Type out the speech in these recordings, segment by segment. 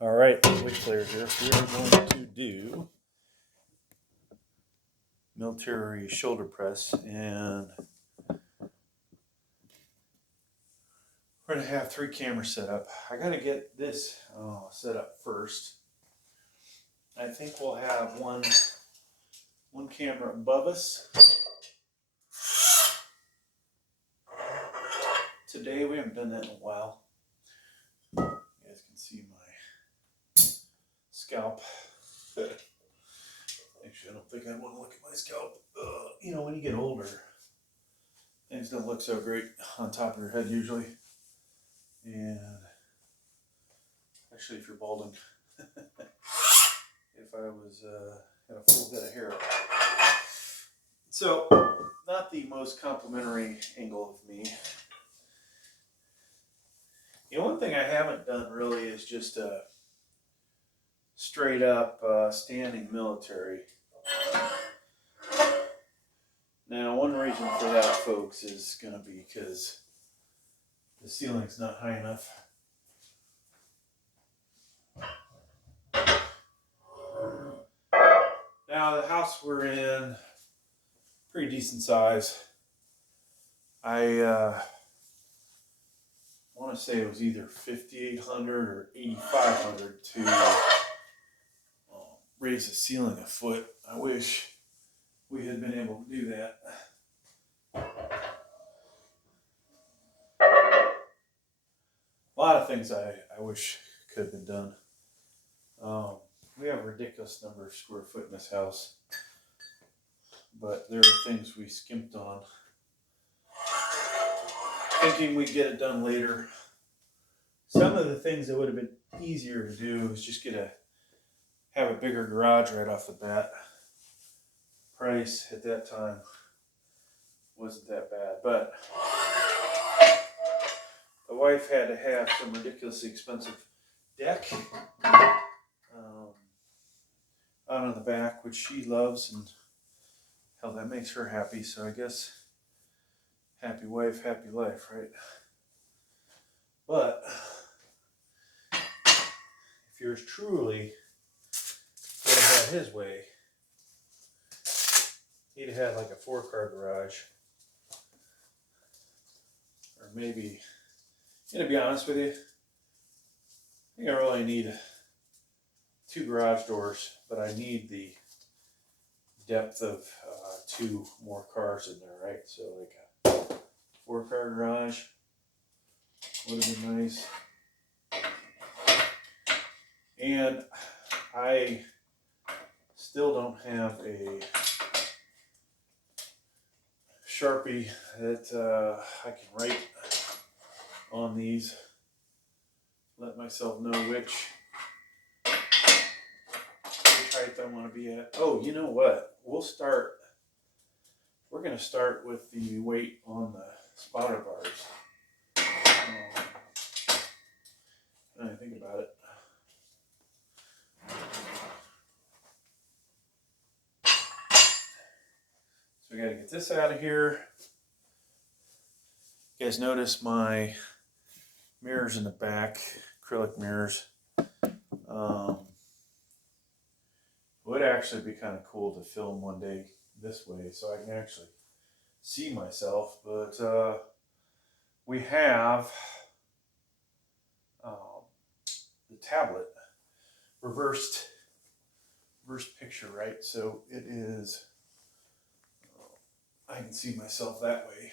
All right, wig clear here. We are going to do military shoulder press, and we're going to have 3 cameras set up. I got to get this set up first. I think we'll have one camera above us. Today, we haven't done that in a while. You guys can see my scalp. Actually, I don't think I want to look at my scalp. You know, when you get older, things don't look so great on top of your head usually. And actually, if you're balding, if I was had a full head of hair. So, not the most complimentary angle of me. You know, one thing I haven't done really is just a straight up standing military. Now, one reason for that, folks, is going to be because the ceiling's not high enough. Now, the house we're in, pretty decent size. I want to say it was either 5,800 or 8,500 to raise the ceiling a foot. I wish we had been able to do that. A lot of things I wish could have been done. We have a ridiculous number of square foot in this house, but there are things we skimped on, thinking we'd get it done later. Some of the things that would have been easier to do is just have a bigger garage right off the bat. Price at that time wasn't that bad, but the wife had to have some ridiculously expensive deck out on the back, which she loves, and hell, that makes her happy. So I guess happy wife, happy life, right? But if yours truly would have had his way, he'd have had like a 4-car garage, or maybe, to be honest with you, I think I really need 2 garage doors, but I need the depth of 2 more cars in there, right? So like a 4-car garage would have been nice. And I still don't have a Sharpie that I can write on these. Let myself know which height I want to be at. Oh, you know what? We're going to start with the weight on the spotter bars. When I think about it. So we got to get this out of here. You guys notice my mirrors in the back, acrylic mirrors. Would actually be kind of cool to film one day this way so I can actually see myself, but we have the tablet reversed picture, right? So it is, I can see myself that way.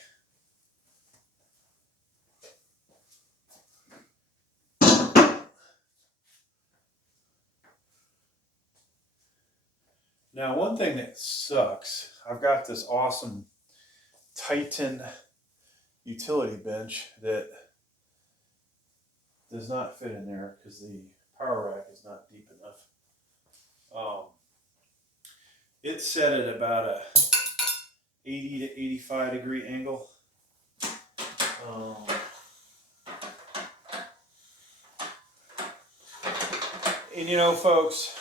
Now, one thing that sucks, I've got this awesome Titan utility bench that does not fit in there because the power rack is not deep enough. It's set at about a 80 to 85 degree angle. And you know, folks,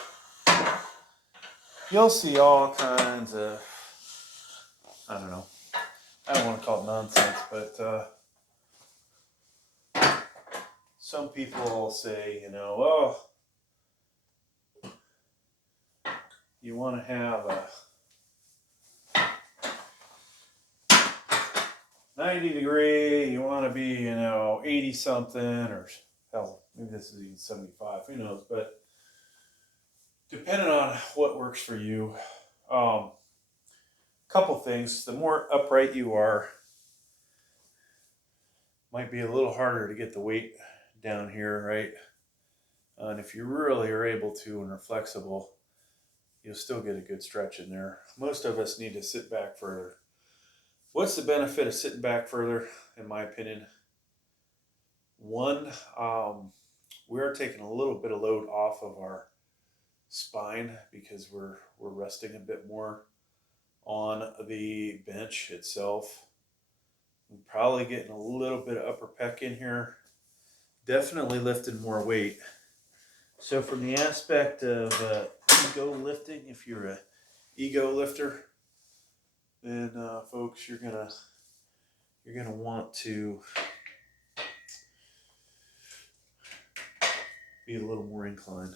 you'll see all kinds of, I don't know, I don't want to call it nonsense, but some people will say, you know, oh, you want to have a 90 degree, you want to be, you know, 80 something, or hell, maybe this is even 75, who knows, but depending on what works for you. Couple things, the more upright you are, might be a little harder to get the weight down here, right? And if you really are able to and are flexible, you'll still get a good stretch in there. Most of us need to sit back further. What's the benefit of sitting back further, in my opinion? One, we're taking a little bit of load off of our spine because we're resting a bit more on the bench itself. I'm probably getting a little bit of upper pec in here. Definitely lifting more weight. So from the aspect of ego lifting, if you're a ego lifter, then folks, you're gonna want to be a little more inclined.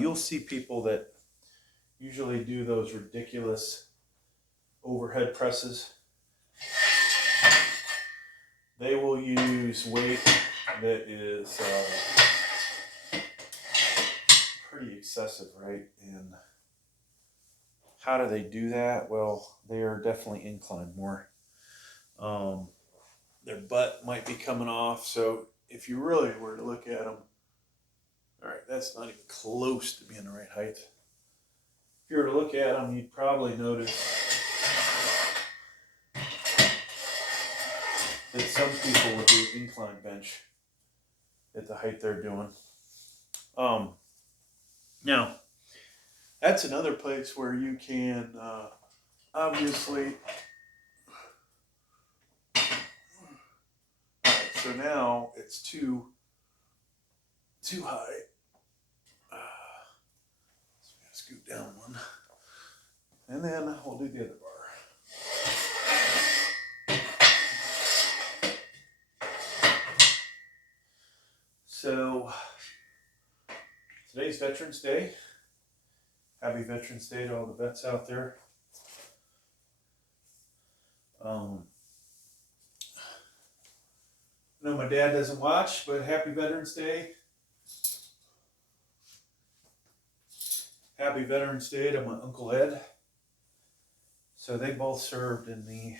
You'll see people that usually do those ridiculous overhead presses. They will use weight that is pretty excessive, right? And how do they do that? Well, they are definitely inclined more. Their butt might be coming off. So if you really were to look at them, all right, that's not even close to being the right height. If you were to look at them, you'd probably notice that some people would do incline bench at the height they're doing. Now, that's another place where you can obviously. All right, so now it's too high. So I'm gonna scoot down one, and then we'll do the other bar. So today's Veterans Day. Happy Veterans Day to all the vets out there. I know my dad doesn't watch, but happy Veterans Day. Happy Veterans Day to my Uncle Ed. So they both served in the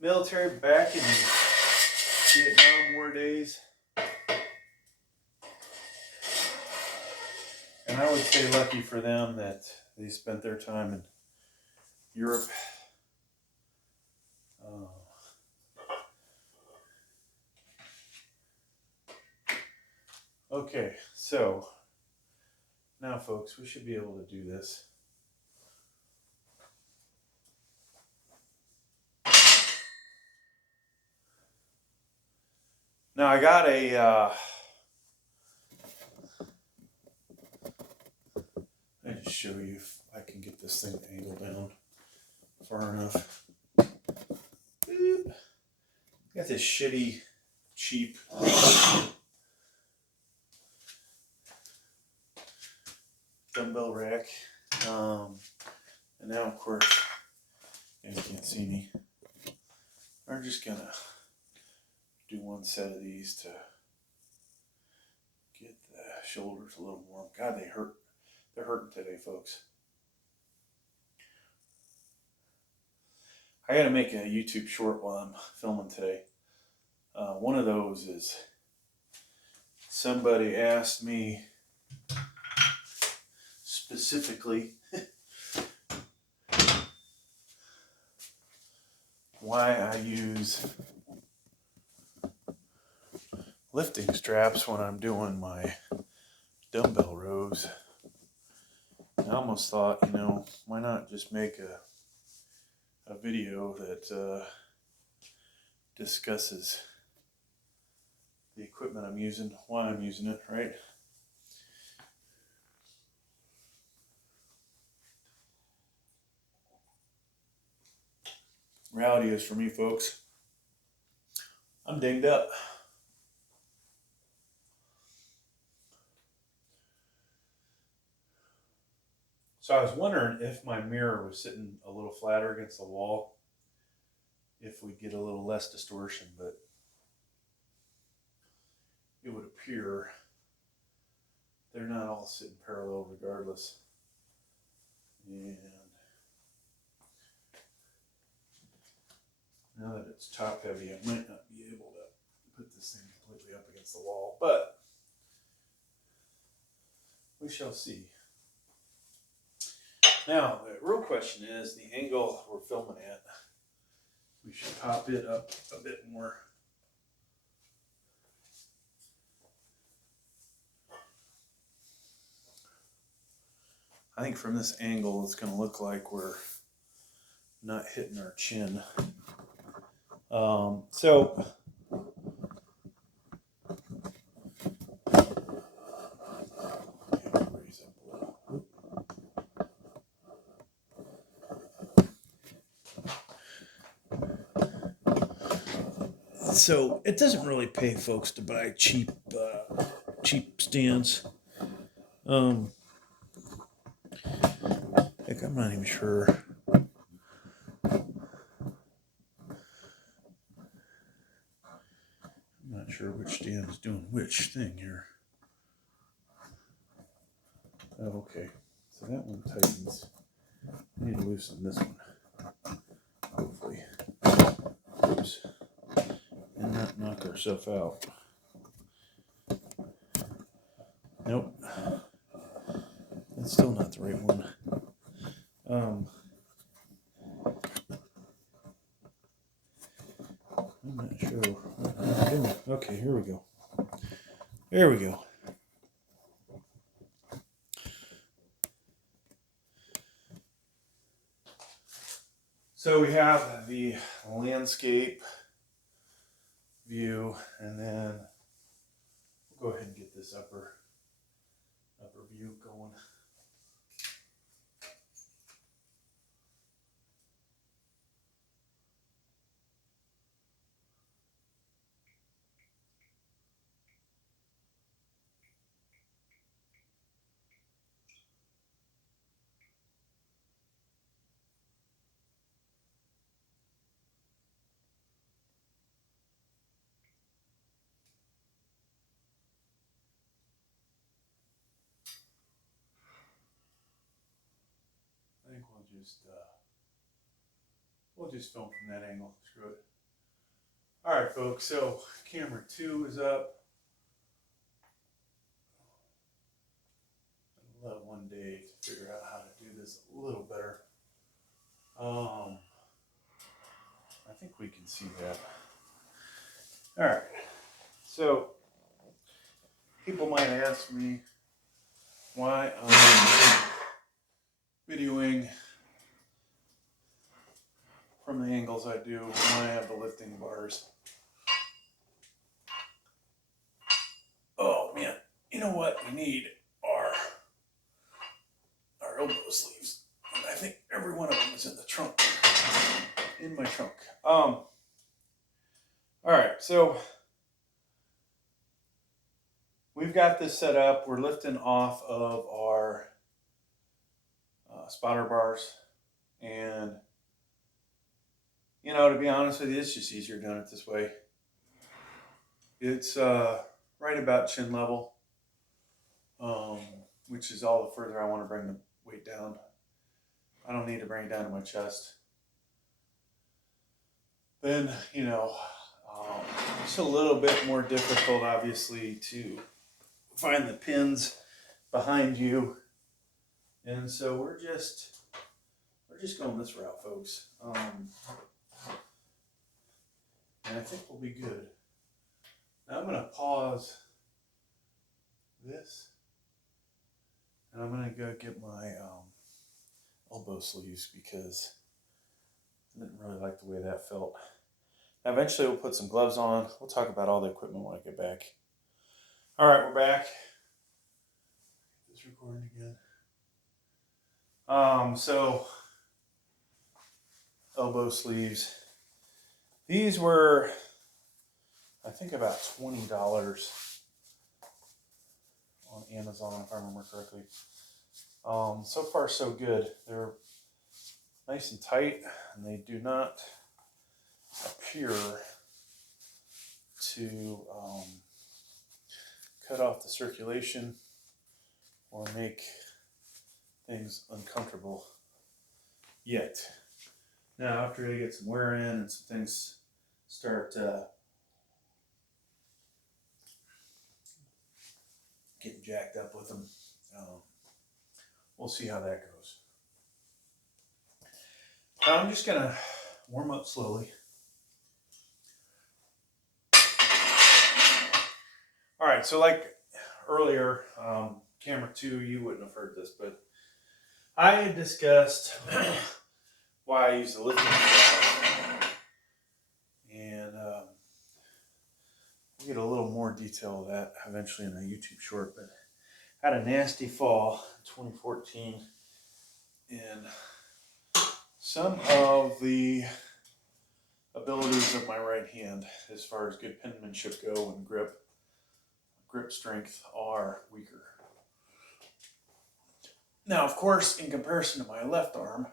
military back in the Vietnam War days. And I would say lucky for them that they spent their time in Europe. Okay, so now folks, we should be able to do this. Now I got a let me just show you if I can get this thing angled down far enough. Boop. Got this shitty, cheap dumbbell rack. And now, of course, you guys can't see me. I'm just gonna do one set of these to get the shoulders a little warm. God, they hurt. They're hurting today, folks. I gotta make a YouTube short while I'm filming today. One of those is somebody asked me specifically why I use lifting straps when I'm doing my dumbbell rows. I almost thought, you know, why not just make a video that discusses the equipment I'm using, why I'm using it, right? Reality is, for me, folks, I'm dinged up. So I was wondering if my mirror was sitting a little flatter against the wall, if we get a little less distortion, but it would appear they're not all sitting parallel regardless. And now that it's top heavy, I might not be able to put this thing completely up against the wall, but we shall see. Now, the real question is the angle we're filming at. We should pop it up a bit more. I think from this angle, it's going to look like we're not hitting our chin. So it doesn't really pay folks to buy cheap stands. Heck, I'm not even sure. I'm not sure which stand is doing which thing here. Oh, okay. So that one tightens. I need to loosen this one. Hopefully. Oops. And not knock ourselves out. Nope. That's still not the right one. I'm not sure what I'm doing. Okay, here we go. There we go. So we have the landscape view, and then we'll go ahead and get this upper view going. I think we'll just film from that angle. Screw it. All right, folks. So camera 2 is up. I'd love one day to figure out how to do this a little better. I think we can see that. All right. So people might ask me why I'm videoing from the angles I do when I have the lifting bars. Oh man, you know what we need are our elbow sleeves. And I think every one of them is in the trunk. In my trunk. All right, so we've got this set up. We're lifting off of our spotter bars, and you know, to be honest with you, it's just easier doing it this way. It's right about chin level, which is all the further I want to bring the weight down. I don't need to bring it down to my chest. Then, you know, it's a little bit more difficult, obviously, to find the pins behind you. And so we're just going this route, folks. And I think we'll be good. Now I'm going to pause this, and I'm going to go get my elbow sleeves because I didn't really like the way that felt. Now eventually we'll put some gloves on. We'll talk about all the equipment when I get back. All right, we're back. Get this recording again. So elbow sleeves. These were, I think, about $20 on Amazon, if I remember correctly. So far so good. They're nice and tight, and they do not appear to cut off the circulation or make things uncomfortable yet. Now, after they get some wear in and some things start getting jacked up with them, we'll see how that goes. I'm just going to warm up slowly. All right, so like earlier, camera 2, you wouldn't have heard this, but I had discussed why I use the lifting strap, and we'll get a little more detail of that eventually in a YouTube short, but I had a nasty fall in 2014, and some of the abilities of my right hand as far as good penmanship go and grip strength are weaker. Now, of course, in comparison to my left arm,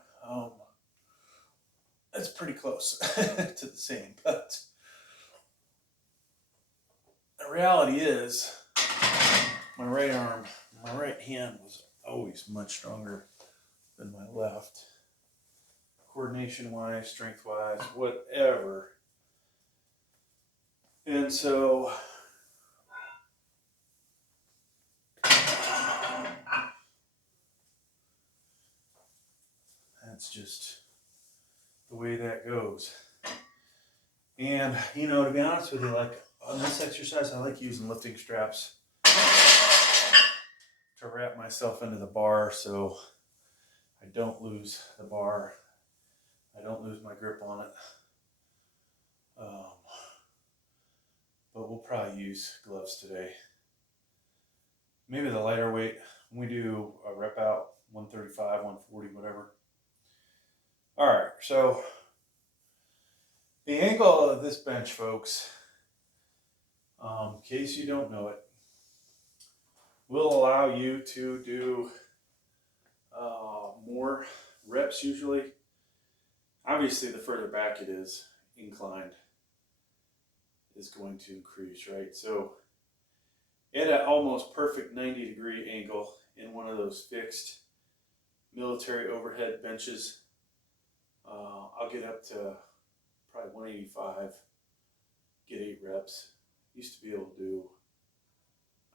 that's pretty close to the same, but the reality is my right hand was always much stronger than my left. Coordination-wise, strength-wise, whatever. And so that's just the way that goes. And, you know, to be honest with you, like on this exercise, I like using lifting straps to wrap myself into the bar so I don't lose the bar. I don't lose my grip on it. But we'll probably use gloves today. Maybe the lighter weight. When we do a rep out, 135, 140, whatever. All right, so the angle of this bench, folks, in case you don't know it, will allow you to do more reps usually. Obviously, the further back it is, inclined, is going to increase, right? So at an almost perfect 90-degree angle in one of those fixed military overhead benches, I'll get up to probably 185, get 8 reps. Used to be able to do,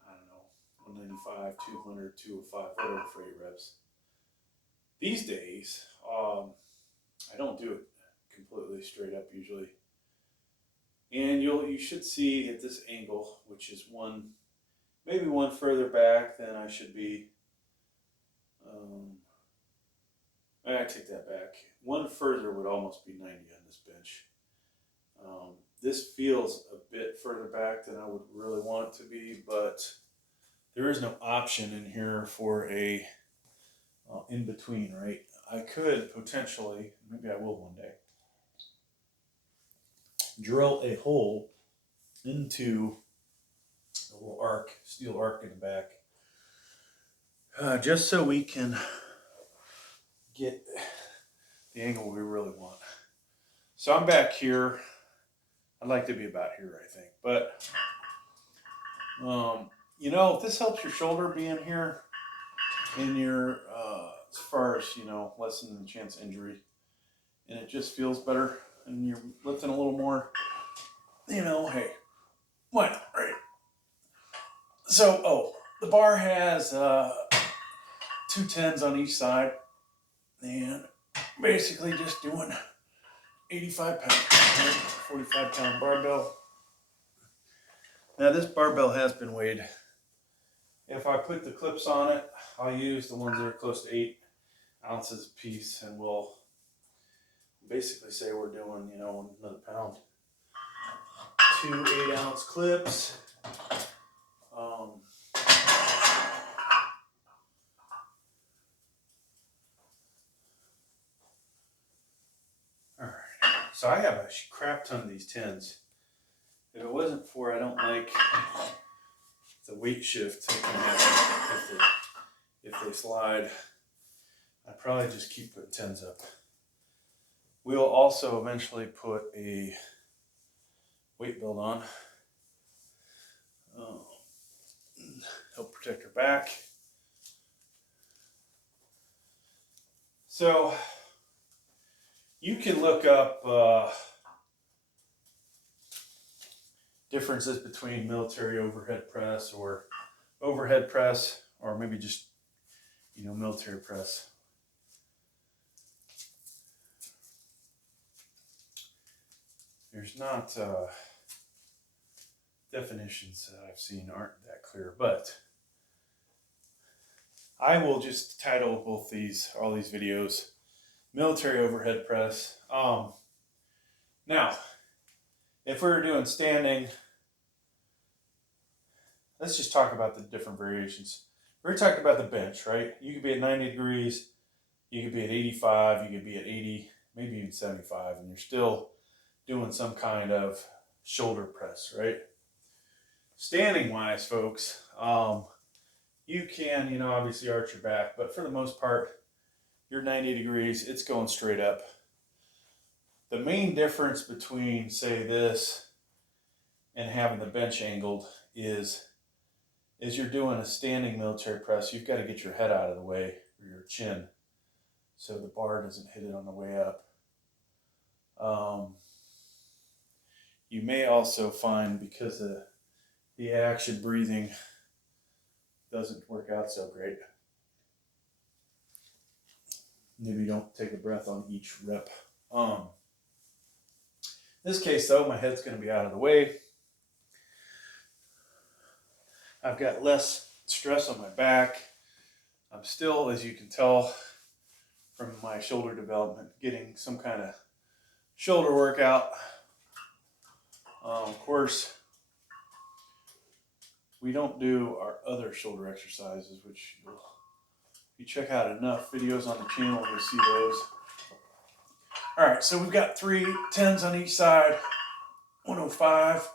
I don't know, 195, 200, 205, whatever for 8 reps. These days, I don't do it completely straight up usually. And you should see at this angle, which is maybe one further back than I should be. I take that back. One further would almost be 90 on this bench. This feels a bit further back than I would really want it to be, but there is no option in here for a in between, right? I could potentially, maybe I will one day, drill a hole into a little arc, steel arc in the back, just so we can get the angle we really want. So I'm back here. I'd like to be about here, I think. But, you know, if this helps your shoulder being here in your, as far as, you know, lessening the chance of injury, and it just feels better, and you're lifting a little more, you know, hey, why not, right? So, the bar has 2 10s on each side, and basically just doing 85 pound, 45 pound barbell. Now this barbell has been weighed. If I put the clips on it, I'll use the ones that are close to 8 ounces a piece, and we'll basically say we're doing, you know, another pound. 2 8-ounce clips. Alright, so I have a crap ton of these 10s. If it wasn't for I don't like the weight shift that can happen if they slide. I probably just keep putting 10s up. We'll also eventually put a weight belt on. Help protect her back. So you can look up differences between military overhead press or overhead press, or maybe just, you know, military press. There's not definitions that I've seen aren't that clear, but I will just title all these videos military overhead press. Now, if we were doing standing, let's just talk about the different variations. We talked about the bench, right? You could be at 90 degrees, you could be at 85, you could be at 80, maybe even 75, and you're still doing some kind of shoulder press, right? Standing wise, folks, you can, you know, obviously arch your back, but for the most part, you're 90 degrees, it's going straight up. The main difference between, say, this and having the bench angled is you're doing a standing military press, you've got to get your head out of the way, or your chin, so the bar doesn't hit it on the way up. You may also find, because the action breathing doesn't work out so great, maybe don't take a breath on each rep. In this case, though, my head's going to be out of the way. I've got less stress on my back. I'm still, as you can tell from my shoulder development, getting some kind of shoulder workout. Of course, we don't do our other shoulder exercises, which if you check out enough videos on the channel, you'll see those. All right, so we've got 3 10s on each side, 105.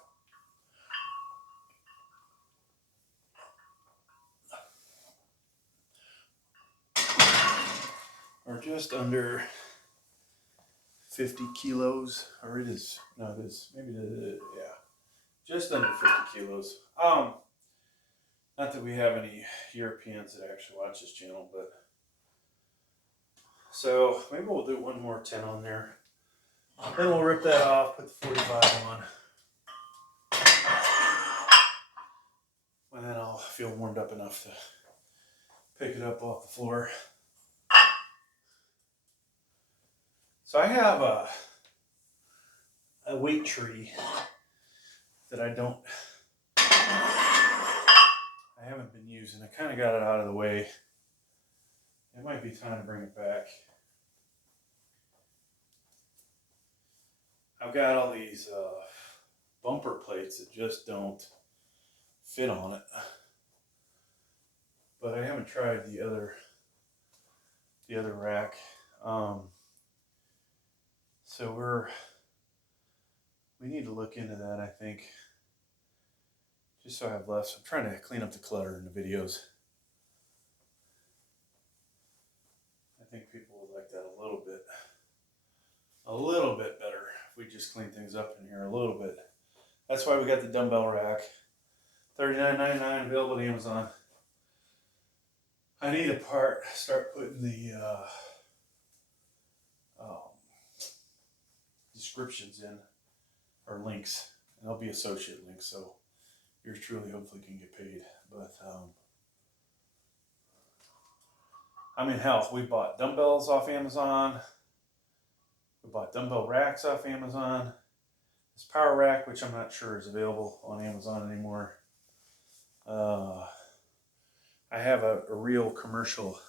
Or just under 50 kilos, or it is, no, it is, maybe yeah, just under 50 kilos. Not that we have any Europeans that actually watch this channel, but so maybe we'll do one more 10 on there. Then we'll rip that off, put the 45 on. And then I'll feel warmed up enough to pick it up off the floor. So I have a weight tree that I haven't been using. I kind of got it out of the way. It might be time to bring it back. I've got all these bumper plates that just don't fit on it. But I haven't tried the other rack. So we need to look into that, I think. Just so I have less. I'm trying to clean up the clutter in the videos. I think people would like that a little bit better if we just clean things up in here a little bit. That's why we got the dumbbell rack. $39.99 available at Amazon. I need to start putting the descriptions in, or links, and they'll be associate links, so yours truly hopefully can get paid. But I'm in health. We bought dumbbells off Amazon. We bought dumbbell racks off Amazon. This power rack, which I'm not sure is available on Amazon anymore. I have a real commercial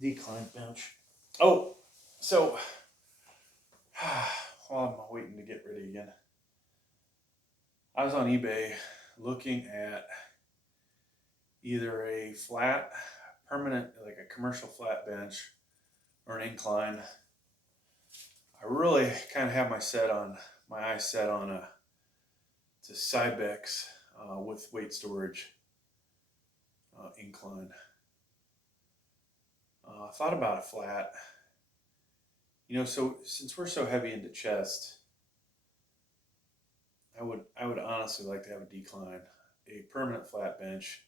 decline bench. Oh, so while I'm waiting to get ready again, I was on eBay looking at either a flat, permanent, like a commercial flat bench, or an incline. I really kind of have my eyes set on a Cybex with weight storage incline. I thought about a flat. You know, so since we're so heavy into chest, I would honestly like to have a decline, a permanent flat bench,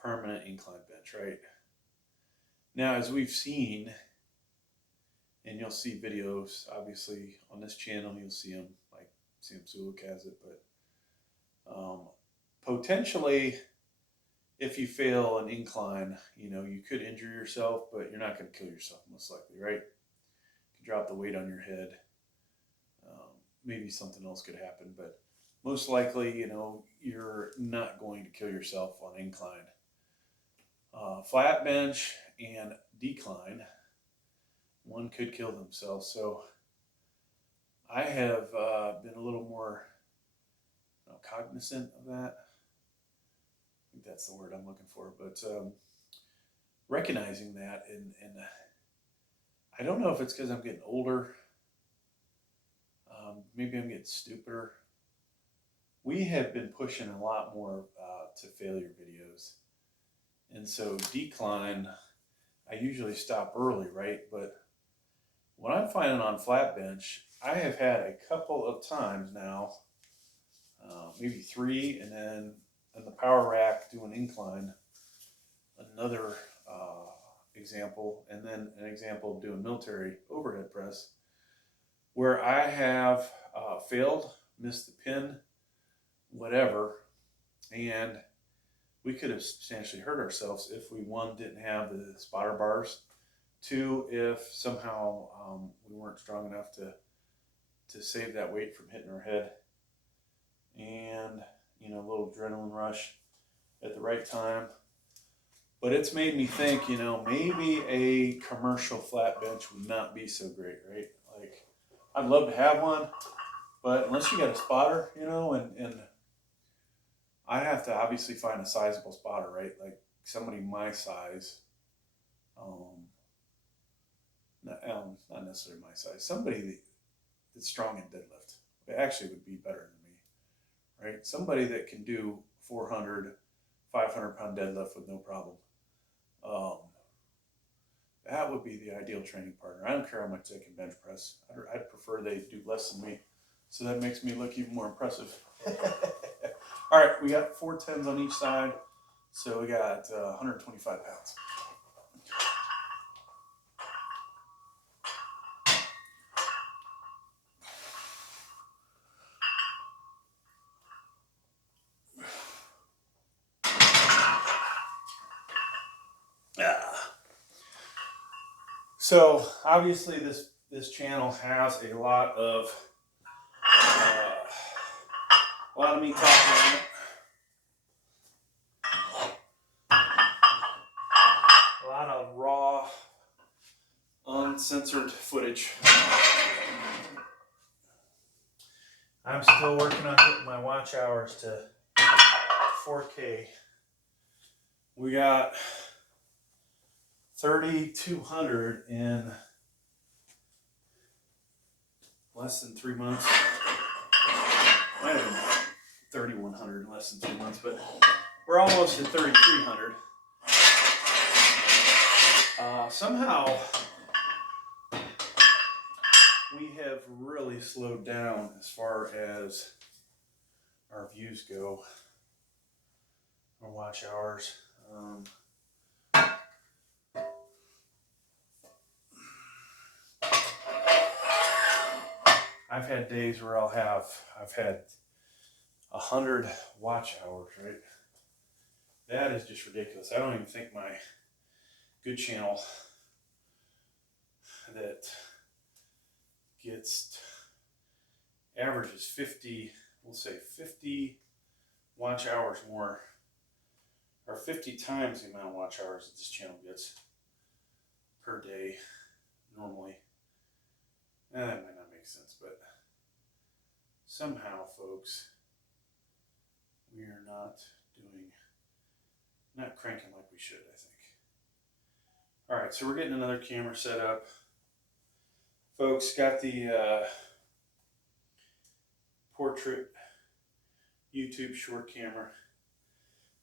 permanent incline bench, right? Now, as we've seen, and you'll see videos, obviously, on this channel, you'll see them, like Sam Sulek has it, but potentially, if you fail an incline, you know, you could injure yourself, but you're not going to kill yourself, most likely, right? You drop the weight on your head. Maybe something else could happen, but most likely, you know, you're not going to kill yourself on incline. Flat bench and decline, one could kill themselves. So I have been a little more cognizant of that. I think that's the word I'm looking for, but recognizing that, and I don't know if it's because I'm getting older. Maybe I'm getting stupider. We have been pushing a lot more to failure videos. And so decline, I usually stop early, right? But what I'm finding on flat bench, I have had a couple of times now, maybe 3, and then in the power rack doing incline, another example, and then an example of doing military overhead press, where I have failed, missed the pin, whatever, and we could have substantially hurt ourselves if we, 1, didn't have the spotter bars, 2, if somehow we weren't strong enough to save that weight from hitting our head, and, you know, a little adrenaline rush at the right time. But it's made me think, you know, maybe a commercial flat bench would not be so great, right? Like, I'd love to have one, but unless you got a spotter, you know, and I have to obviously find a sizable spotter, right? Like somebody my size, not necessarily my size, somebody that's strong in deadlift. It actually would be better than me, right? Somebody that can do 400, 500-pound deadlift with no problem. That would be the ideal training partner. I don't care how much they can bench press. I'd prefer they do less than me, so that makes me look even more impressive. All right, we got 4 10s on each side, so we got 125 pounds. So obviously this channel has a lot of me talking on it. A lot of raw, uncensored footage. I'm still working on getting my watch hours to 4K. We got 3,200 in less than 3 months. Might have been 3,100 in less than 3 months, but we're almost at 3,300. Somehow we have really slowed down as far as our views go, our watch hours. I've had days where I've had 100 watch hours, right? That is just ridiculous. I don't even think my good channel that gets averages 50, we'll say 50 watch hours more, or 50 times the amount of watch hours that this channel gets per day normally. That might not make sense, but somehow, folks, we are not cranking like we should, I think. All right, so we're getting another camera set up. Folks, got the portrait YouTube short camera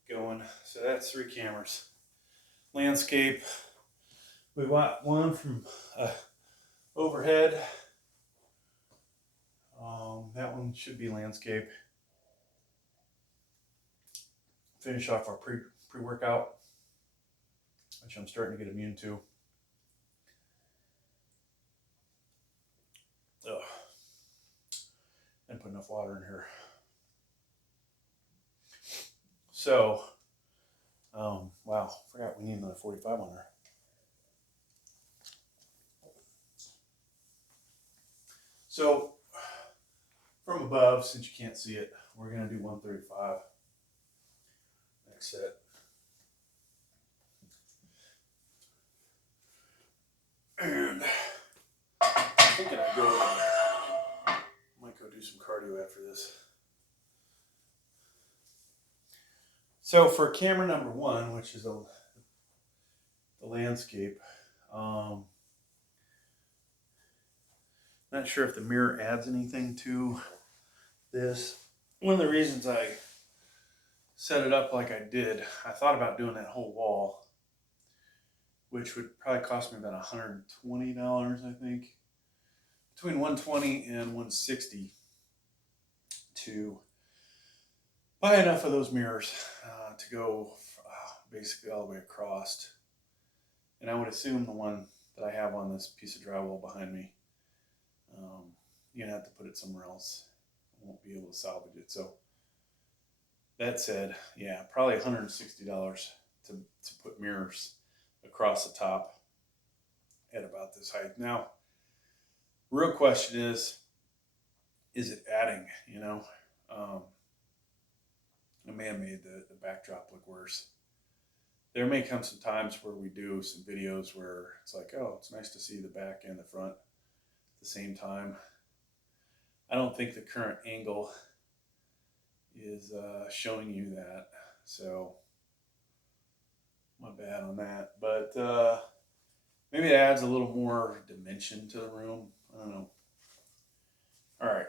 going. So that's 3 cameras. Landscape, We got one from overhead. That one should be landscape. Finish off our pre-workout, which I'm starting to get immune to. Ugh. Didn't put enough water in here. So, wow, forgot we need another 45 on there. So, from above, since you can't see it, we're going to do 135. Next set. And I'm thinking I might go do some cardio after this. So for camera number one, which is the landscape, not sure if the mirror adds anything to this. One of the reasons I set it up like I did, I thought about doing that whole wall, which would probably cost me about $120, I think, between $120 and $160 to buy enough of those mirrors to go basically all the way across. And I would assume the one that I have on this piece of drywall behind me, you're gonna have to put it somewhere else. I won't be able to salvage it. So that said, yeah, probably $160 to put mirrors across the top at about this height. Now, real question is it adding, you know? It may have made the backdrop look worse. There may come some times where we do some videos where it's like, oh, it's nice to see the back and the front at the same time. I don't think the current angle is showing you that, so my bad on that. But maybe it adds a little more dimension to the room. I don't know. All right.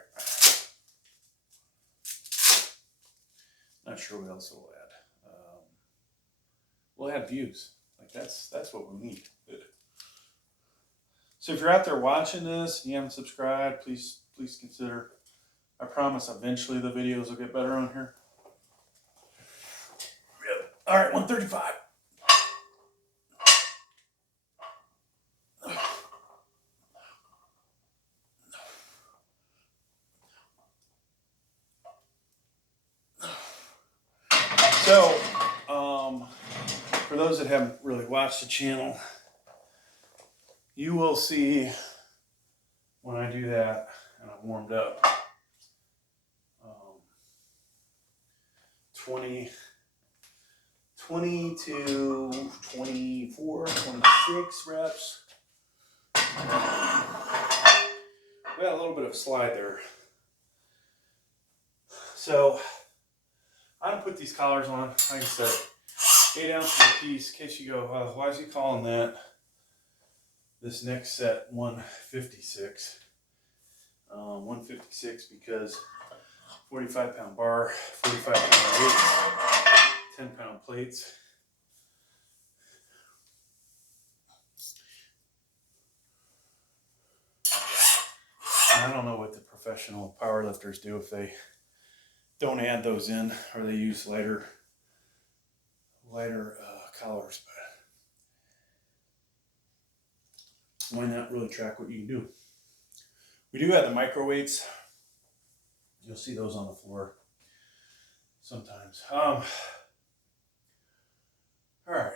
Not sure what else we'll add. We'll add views. Like that's what we need. Good. So if you're out there watching this and you haven't subscribed, please consider. I promise eventually the videos will get better on here. Yep. All right, 135. So, for those that haven't really watched the channel, you will see when I do that and I'm warmed up, 20 to 24, 26 reps. We got a little bit of a slide there. So I'm gonna put these collars on. Like I said, 8 ounces a piece. In case you go, why is he calling that this next set 156? 156 because 45-pound bar, 45-pound weights, 10-pound plates. I don't know what the professional powerlifters do if they don't add those in or they use lighter collars, but why not really track what you can do? We do have the micro weights. You'll see those on the floor sometimes. All right.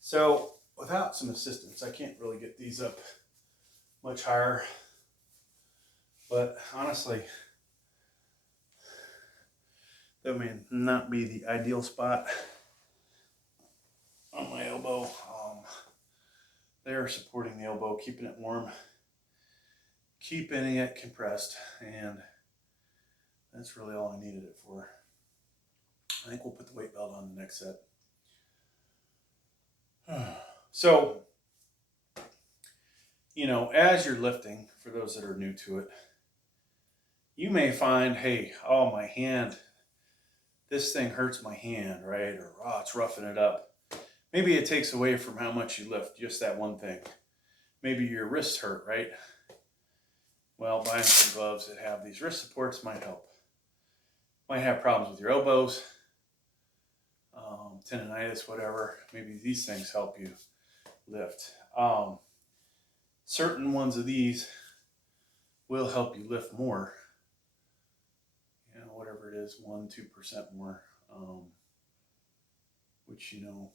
So without some assistance, I can't really get these up much higher. But honestly, that may not be the ideal spot on my elbow. They're supporting the elbow, keeping it warm, keeping it compressed, and that's really all I needed it for. I think we'll put the weight belt on the next set. So you know, as you're lifting, for those that are new to it, you may find, hey, oh, my hand, this thing hurts my hand, right? Or, oh, it's roughing it up. Maybe it takes away from how much you lift, just that one thing. Maybe your wrists hurt, right? Well, buying some gloves that have these wrist supports might help. Might have problems with your elbows, tendonitis, whatever. Maybe these things help you lift. Certain ones of these will help you lift more. You know, whatever it is, 1-2% more. Which, you know,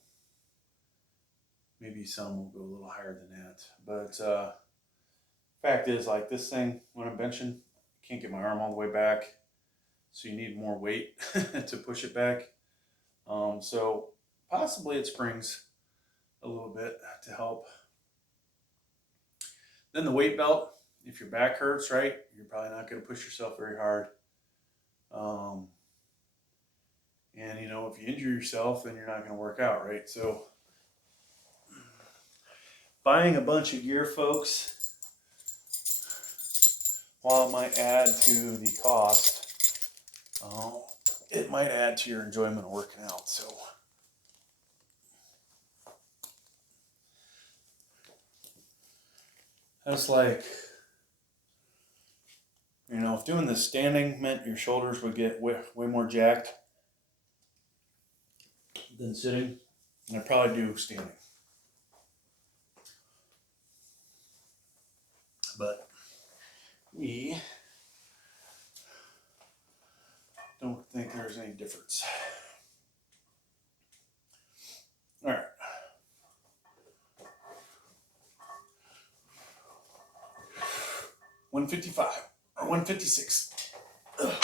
maybe some will go a little higher than that. But fact is, like this thing, when I'm benching, I can't get my arm all the way back. So you need more weight to push it back. So possibly it springs a little bit to help. Then the weight belt, if your back hurts, right, you're probably not going to push yourself very hard. And, you know, if you injure yourself, then you're not going to work out, right? So buying a bunch of gear, folks, while it might add to the cost, it might add to your enjoyment of working out. So that's like, you know, if doing this standing meant your shoulders would get way more jacked than sitting, I'd probably do standing. But we don't think there's any difference. All right. $155 or $156. Ugh.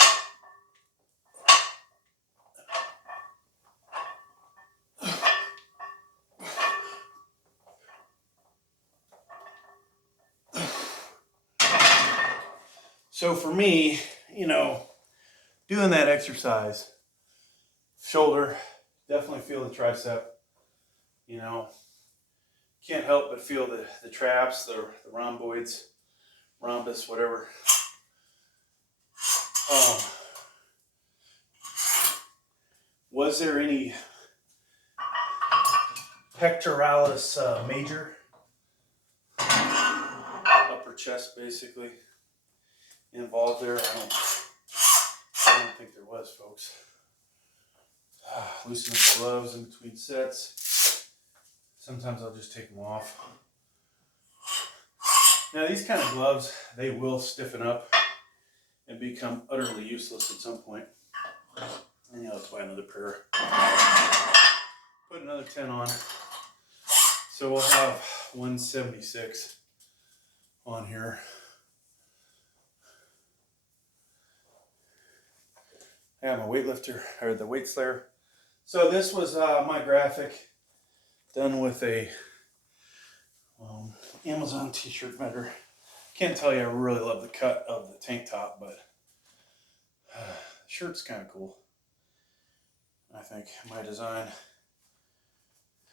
So for me, you know, doing that exercise, shoulder, definitely feel the tricep, you know, can't help but feel the traps, the rhomboids, rhombus, whatever. Was there any pectoralis major, upper chest basically, involved there? I don't think there was, folks. Loosen up the gloves in between sets. Sometimes I'll just take them off. Now these kind of gloves, they will stiffen up and become utterly useless at some point. And you know, let's buy another pair. Put another 10 on. So we'll have 176 on here. I got my weightlifter, or the weight slayer. So this was my graphic done with a Amazon t-shirt vendor. Can't tell you I really love the cut of the tank top, but the shirt's kind of cool. I think my design,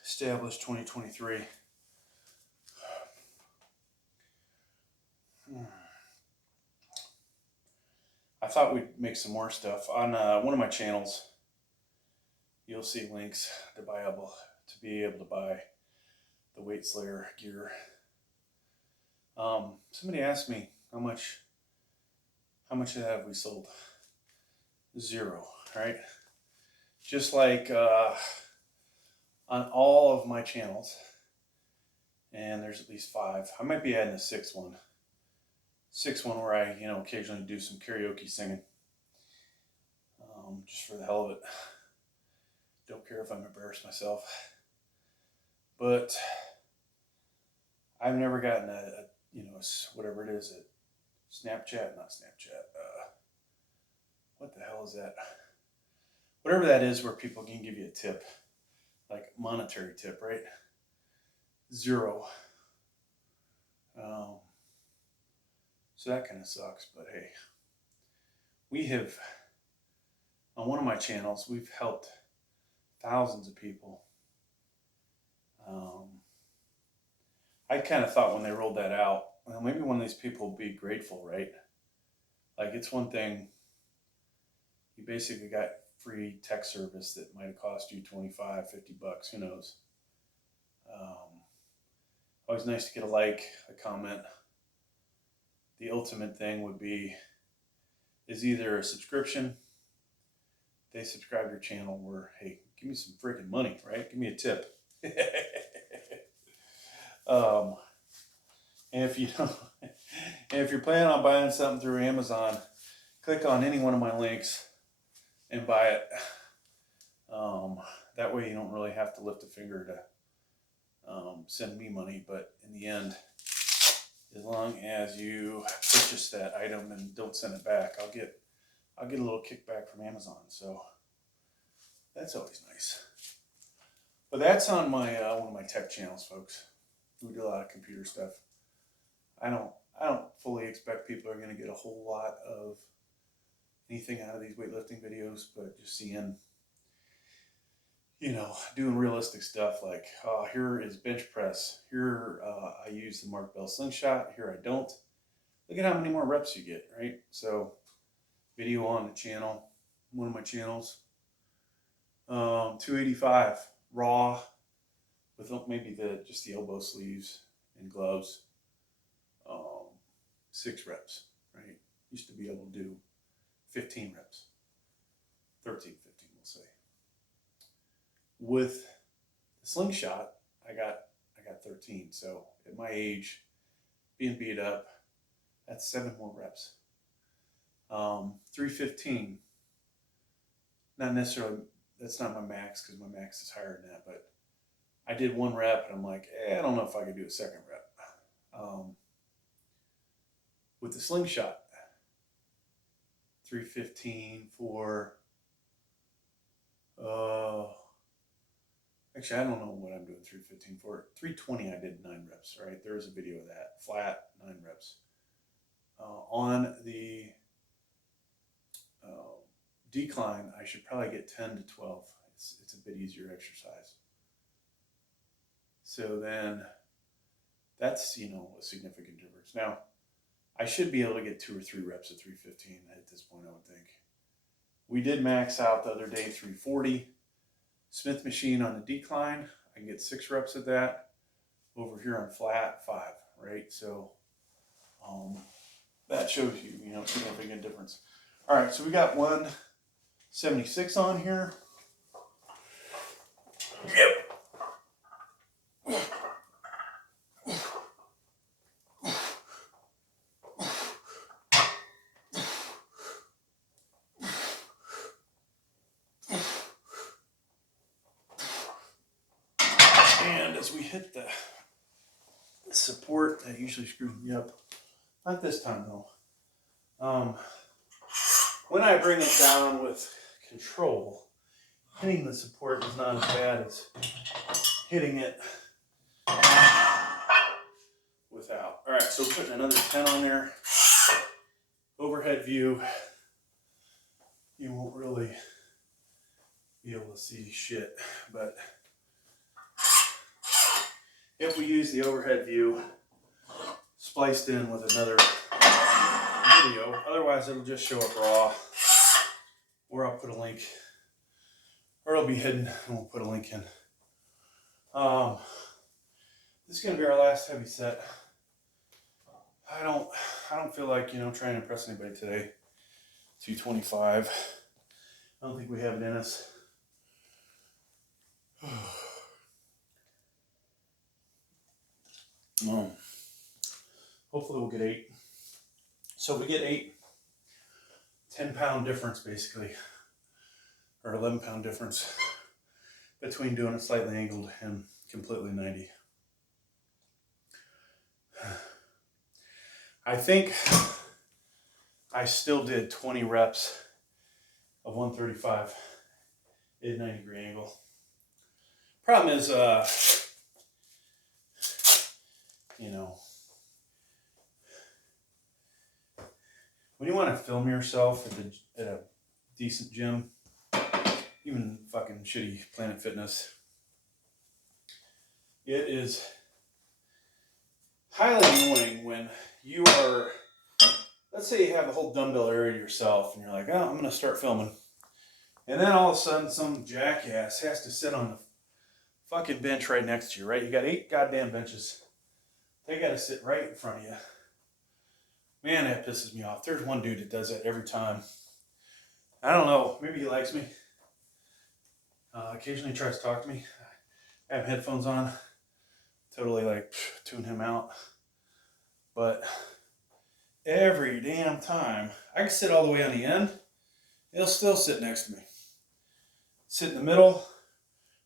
established 2023. I thought we'd make some more stuff on one of my channels. You'll see links to be able to buy the Weight Slayer gear. Somebody asked me how much of that have we sold? 0, right? Just like on all of my channels, and there's at least 5. I might be adding a 6th one. 6th one where I, you know, occasionally do some karaoke singing, just for the hell of it. Don't care if I'm embarrassed myself. But I've never gotten a you know, whatever it is, a Snapchat, not Snapchat. What the hell is that? Whatever that is, where people can give you a tip, like monetary tip, right? 0. So that kind of sucks, but hey, we have, on one of my channels, we've helped thousands of people. I kind of thought when they rolled that out, well, maybe one of these people would be grateful, right? Like, it's one thing, you basically got free tech service that might have cost you 25, 50 bucks, who knows. Always nice to get a like, a comment. The ultimate thing would be, is either a subscription, they subscribe to your channel, or hey, give me some freaking money, right? Give me a tip. And if you don't, and if you're planning on buying something through Amazon, click on any one of my links and buy it. That way you don't really have to lift a finger to send me money. But in the end, as long as you purchase that item and don't send it back, I'll get a little kickback from Amazon. So that's always nice. But that's on my one of my tech channels, folks. We do a lot of computer stuff. I don't fully expect people are going to get a whole lot of anything out of these weightlifting videos, but just seeing, you know, doing realistic stuff like, oh, here is bench press. Here I use the Mark Bell slingshot. Here I don't. Look at how many more reps you get, right? So video on the channel, one of my channels, 285 raw with maybe just the elbow sleeves and gloves, 6 reps, right? Used to be able to do 15 reps, 13, 15, we'll say. With the slingshot, I got 13. So at my age, being beat up, that's 7 more reps. 315, not necessarily, that's not my max because my max is higher than that, but I did 1 rep and I'm like, I don't know if I could do a 2nd rep. With the slingshot, 315 for, actually, I don't know what I'm doing 315 for. 320, I did 9 reps, right? There's a video of that, flat, 9 reps. On the decline, I should probably get 10 to 12. It's a bit easier exercise. So then that's, you know, a significant difference. Now, I should be able to get 2 or 3 reps at 315 at this point, I would think. We did max out the other day 340. Smith machine on the decline, I can get 6 reps of that. Over here on flat, 5, right? So that shows you, you know, significant difference. All right, so we got 176 on here. Yep. And as we hit the support, that usually screws me up. Not this time though. When I bring it down with control, hitting the support is not as bad as hitting it without. All right, so putting another 10 on there. Overhead view, you won't really be able to see shit, but if we use the overhead view spliced in with another video, otherwise it'll just show up raw, or I'll put a link, or it'll be hidden and we'll put a link in. This is gonna be our last heavy set. I don't feel like, you know, trying to impress anybody today. 225. I don't think we have it in us. Hopefully we'll get 8. So we get 8, 10-pound difference basically, or 11-pound difference between doing it slightly angled and completely 90. I think I still did 20 reps of 135 at 90-degree angle. Problem is, you know, when you want to film yourself at a decent gym, even fucking shitty Planet Fitness, it is highly annoying when you are, let's say you have the whole dumbbell area to yourself and you're like, oh, I'm going to start filming. And then all of a sudden some jackass has to sit on the fucking bench right next to you, right? You got 8 goddamn benches. They got to sit right in front of you. Man, that pisses me off. There's one dude that does that every time. I don't know. Maybe he likes me. Occasionally tries to talk to me. I have headphones on. Totally like tune him out. But every damn time, I can sit all the way on the end. He'll still sit next to me. Sit in the middle,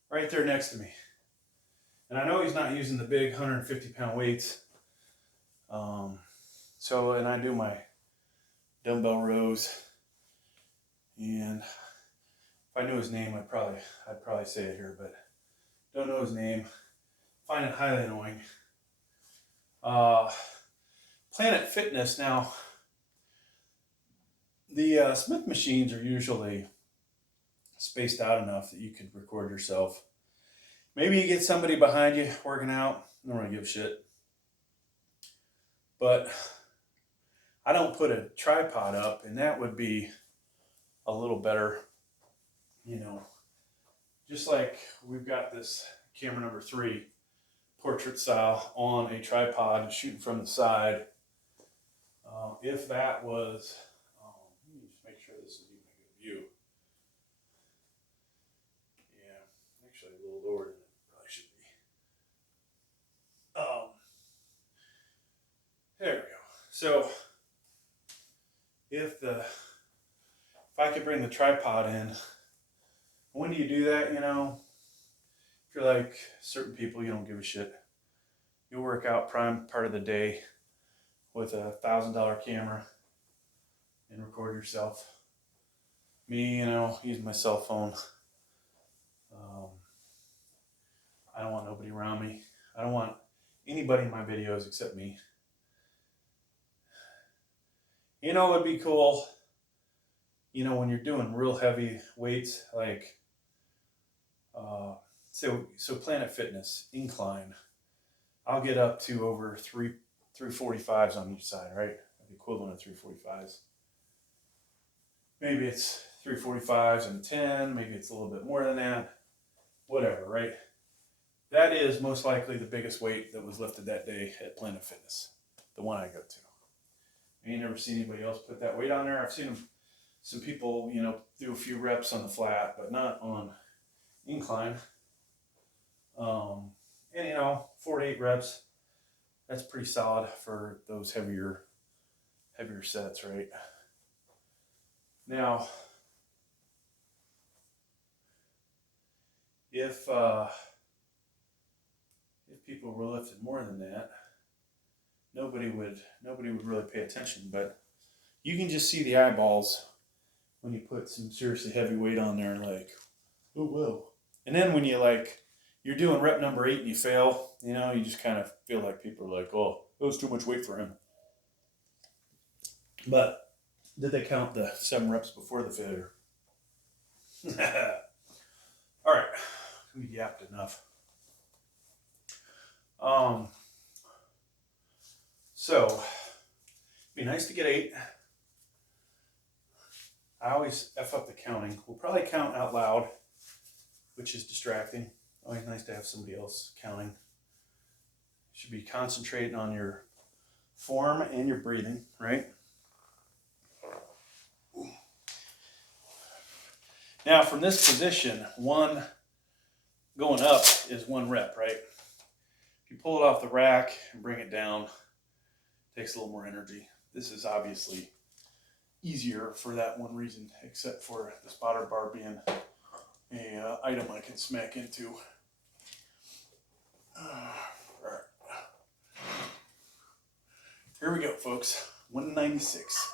right there next to me. And I know he's not using the big 150-pound weights. And I do my dumbbell rows. And if I knew his name, I'd probably say it here, but don't know his name. Find it highly annoying. Planet Fitness now. The Smith machines are usually spaced out enough that you could record yourself. Maybe you get somebody behind you working out. I don't really give a shit. But I don't put a tripod up, and that would be a little better, you know. Just like we've got this camera number 3, portrait style, on a tripod shooting from the side. If that was, let me just make sure this is even a good view. Yeah, actually a little lower than it probably should be. There we go. So if I could bring the tripod in, when do you do that? You know, if you're like certain people, you don't give a shit. You work out prime part of the day with a $1,000 camera and record yourself. Me, you know, use my cell phone. I don't want nobody around me. I don't want anybody in my videos except me. You know, it'd be cool, you know, when you're doing real heavy weights, like, so Planet Fitness, incline, I'll get up to over 345s on each side, right? The equivalent of 345s. Maybe it's 345s and 10, maybe it's a little bit more than that, whatever, right? That is most likely the biggest weight that was lifted that day at Planet Fitness, the one I go to. I ain't never seen anybody else put that weight on there. I've seen some people, you know, do a few reps on the flat, but not on incline. And you know, 4 to 8 reps, that's pretty solid for those heavier sets, right? Now, if people were lifted more than that, nobody would really pay attention. But you can just see the eyeballs when you put some seriously heavy weight on there, and like, oh whoa. And then when you're doing rep number 8 and you fail, you know, you just kind of feel like people are like, oh, that was too much weight for him. But did they count the 7 reps before the failure? All right, we yapped enough. So it'd be nice to get 8. I always F up the counting. We'll probably count out loud, which is distracting. Always nice to have somebody else counting. You should be concentrating on your form and your breathing, right? Now from this position, 1 going up is 1 rep, right? If you pull it off the rack and bring it down, it takes a little more energy. This is obviously easier for that one reason, except for the spotter bar being a item I can smack into. All right. Here we go, folks. 196.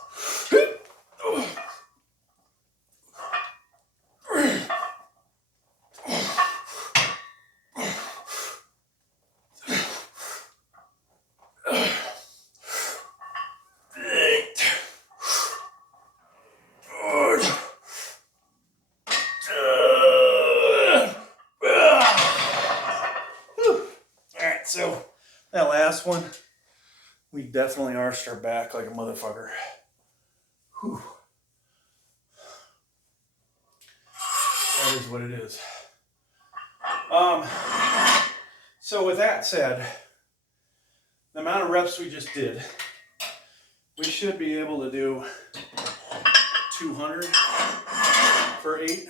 So that last one, definitely arched our back like a motherfucker. Whew. That is what it is. So with that said, the amount of reps we just did, we should be able to do 200 for 8.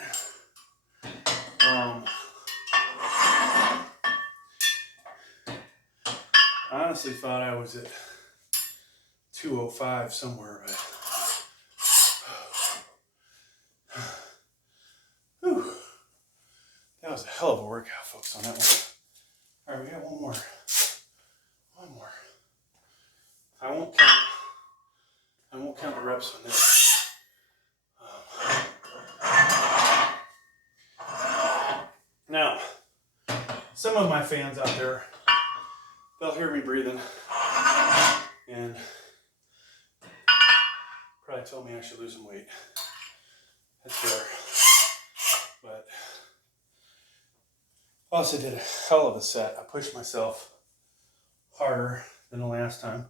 I honestly thought I was at 205 somewhere, but whew. That was a hell of a workout, folks, on that one. All right, we got one more. One more. I won't count the reps on this. Now, some of my fans out there, they'll hear me breathing and probably told me I should lose some weight. That's fair. But I also did a hell of a set. I pushed myself harder than the last time.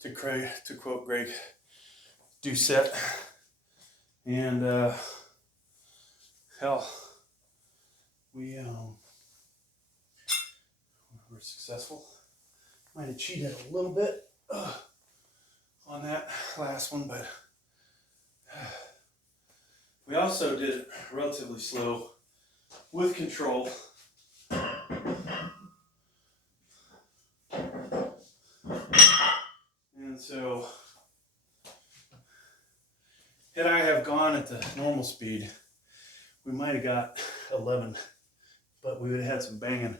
To quote Greg Doucette. And hell, we were successful. Might have cheated a little bit on that last one, but we also did it relatively slow with control. And so, had I have gone at the normal speed, we might have got 11, but we would have had some banging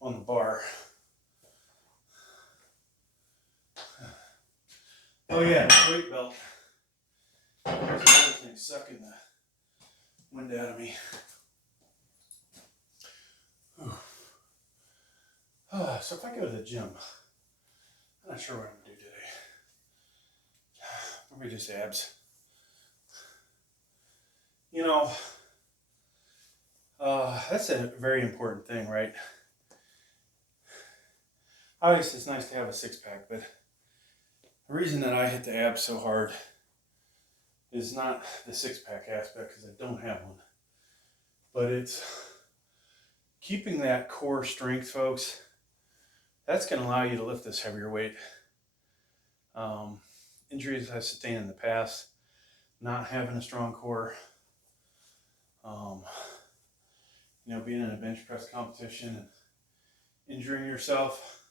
on the bar. Oh yeah, the weight belt. There's another thing sucking the wind out of me. So if I go to the gym, I'm not sure what I'm going to do today. Maybe just abs. You know, that's a very important thing, right? Obviously, it's nice to have a six-pack, but the reason that I hit the abs so hard is not the six-pack aspect, because I don't have one, but it's keeping that core strength, folks. That's going to allow you to lift this heavier weight. Injuries I've sustained in the past, not having a strong core, you know, being in a bench press competition and injuring yourself,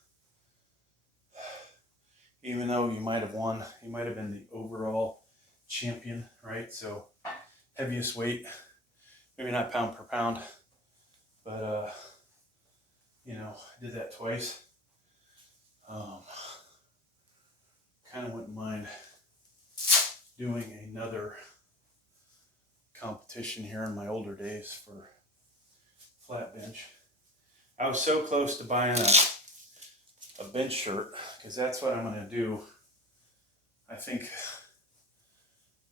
even though you might have won, you might have been the overall champion, right? So heaviest weight, maybe not pound per pound, but you know, I did that twice. Kind of wouldn't mind doing another competition here in my older days for flat bench. I was so close to buying a bench shirt, because that's what I'm going to do.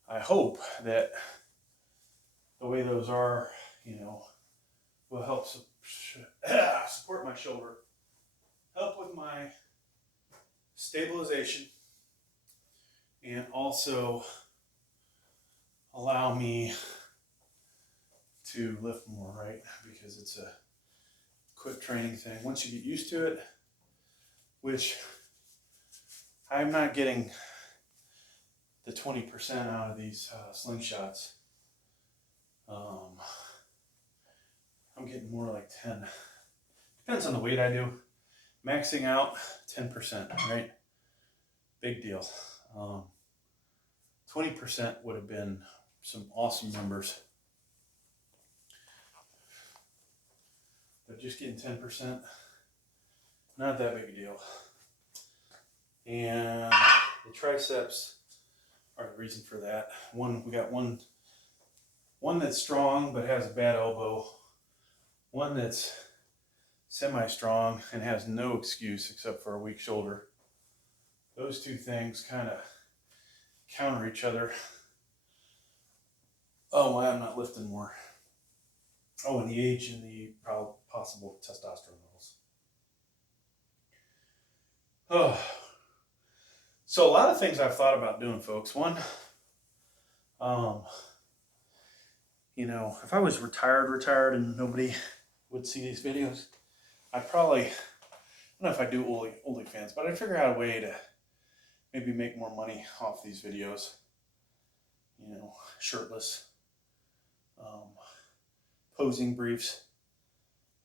I hope that the way those are, you know, will help support my shoulder, help with my stabilization, and also allow me to lift more, right? Because it's a quick training thing. Once you get used to it, which I'm not getting the 20% out of these slingshots. I'm getting more like 10. Depends on the weight I do. Maxing out 10%, right? Big deal. 20% would have been some awesome numbers. But just getting 10%, not that big a deal. And the triceps are the reason for that. We got one that's strong but has a bad elbow. One that's semi-strong and has no excuse except for a weak shoulder. Those two things kind of counter each other. Oh, why I'm not lifting more. Oh, and the age and the possible testosterone levels. Oh, So a lot of things I've thought about doing, folks. One, you know, if I was retired and nobody would see these videos, I'd probably, I don't know if I do OnlyFans, but I'd figure out a way to maybe make more money off these videos. You know, shirtless, posing briefs,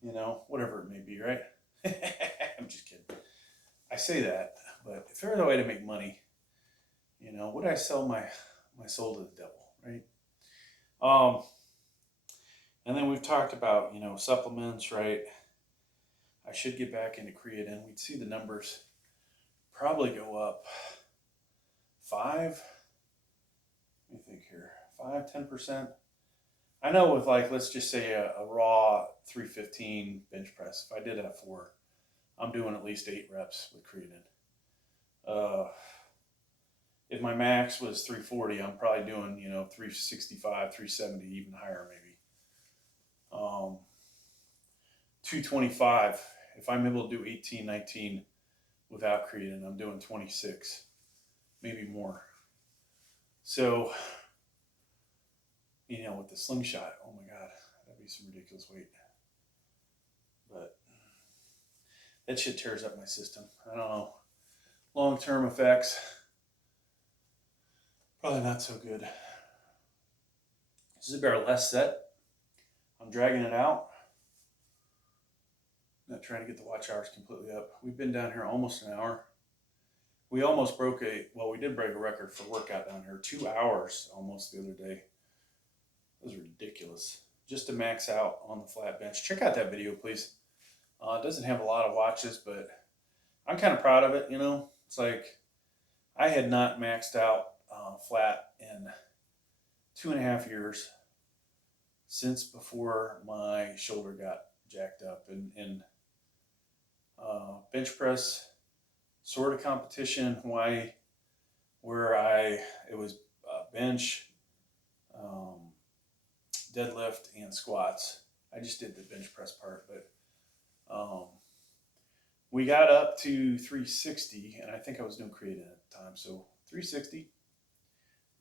you know, whatever it may be, right? I'm just kidding. I say that, but if there was a way to make money, you know, would I sell my soul to the devil, right? And then we've talked about, you know, supplements, right? I should get back into creatine. We'd see the numbers probably go up 5, let me think here, 5–10%. I know with, like, let's just say a raw 315 bench press, if I did that for, I'm doing at least 8 reps with creatine. If my max was 340, I'm probably doing, you know, 365, 370, even higher maybe. 225, if I'm able to do 18, 19 without creatine, I'm doing 26, maybe more. So, you know, with the slingshot, oh my God, that'd be some ridiculous weight. But that shit tears up my system. I don't know. Long-term effects, probably not so good. This is a barrel less set. I'm dragging it out. Not trying to get the watch hours completely up. We've been down here almost an hour. We almost broke we did break a record for workout down here. 2 hours almost the other day. It was ridiculous. Just to max out on the flat bench. Check out that video, please. It doesn't have a lot of watches, but I'm kind of proud of it, you know. It's like I had not maxed out flat in 2.5 years since before my shoulder got jacked up. And bench press sort of competition in Hawaii, where it was bench, deadlift, and squats. I just did the bench press part, but we got up to 360, and I think I was doing creatine at the time, so 360,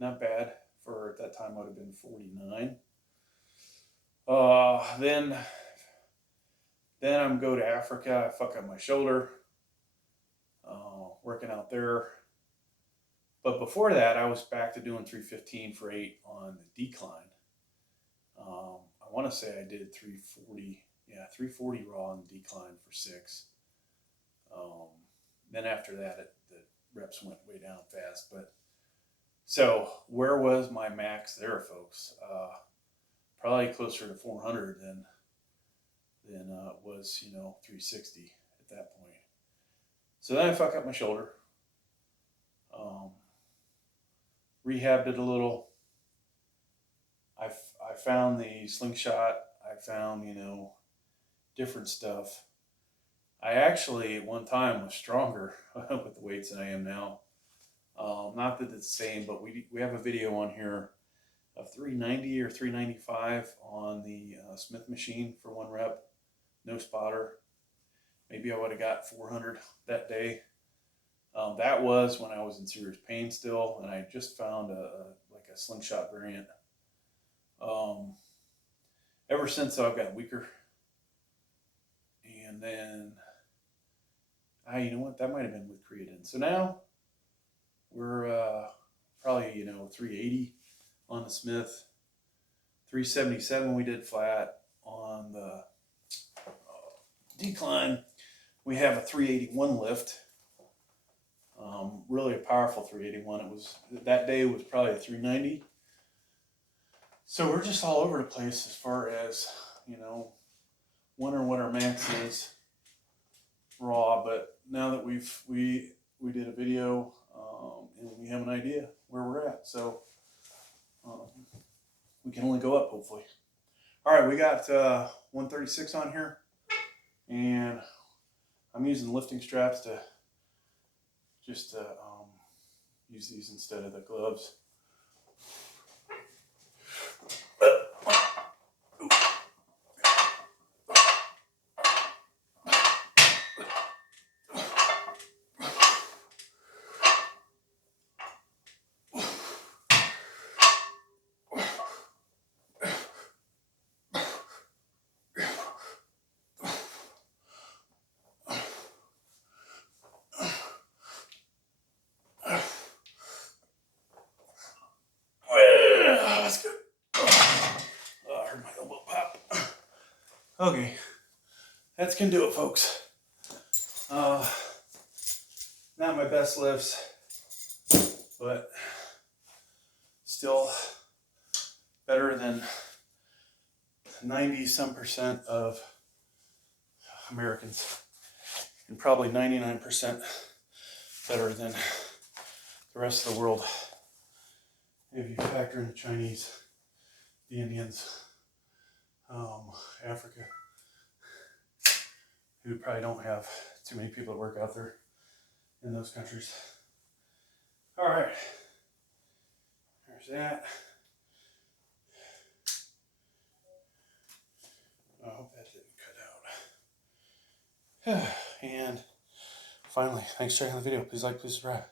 not bad. For at that time, I would have been 49. Then I'm go to Africa. I fuck up my shoulder, working out there. But before that, I was back to doing 315 for 8 on the decline. I want to say I did 340, 340 raw on the decline for 6. Then after that, the reps went way down fast. But so where was my max there, folks? Probably closer to 400 than it was, you know, 360 at that point. So then I fuck up my shoulder. Rehabbed it a little. I found the slingshot. I found, you know, different stuff. I actually at one time was stronger with the weights than I am now. Not that it's the same, but we have a video on here of 390 or 395 on the Smith machine for 1 rep, no spotter. Maybe I would have got 400 that day. That was when I was in serious pain still, and I just found like a slingshot variant. Ever since I've gotten weaker, and then you know what? That might have been with creatine. So now we're probably, you know, 380 on the Smith, 377 we did flat on the decline. We have a 381 lift. Really a powerful 381. It was, that day was probably a 390. So we're just all over the place as far as, you know, wondering what our max is raw. But now that we did a video, and we have an idea where we're at, so we can only go up, hopefully. All right, we got 136 on here, and I'm using lifting straps to just use these instead of the gloves. Okay, that's gonna do it, folks. Not my best lifts, but still better than 90-some% of Americans, and probably 99% better than the rest of the world. If you factor in the Chinese, the Indians, Africa, who probably don't have too many people that work out there in those countries. All right, there's that. I hope that didn't cut out. And finally, thanks for checking out the video. Please like, please subscribe.